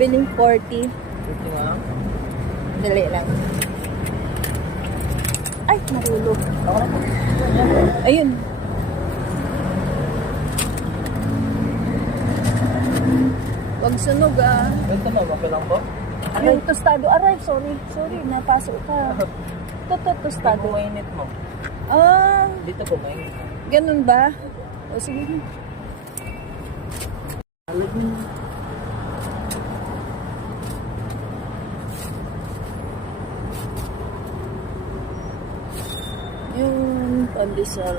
Biling 40. Ito nga. Dali lang. Ay, marulog. Ayun. Wag sunog ah. Ito na, okay lang po? Yung tostado. Aray, sorry. Sorry, napasok ka. Tostado. Ito mainit mo. Ah, Dito po mainit. ganun ba? O sige. Yung pandesal.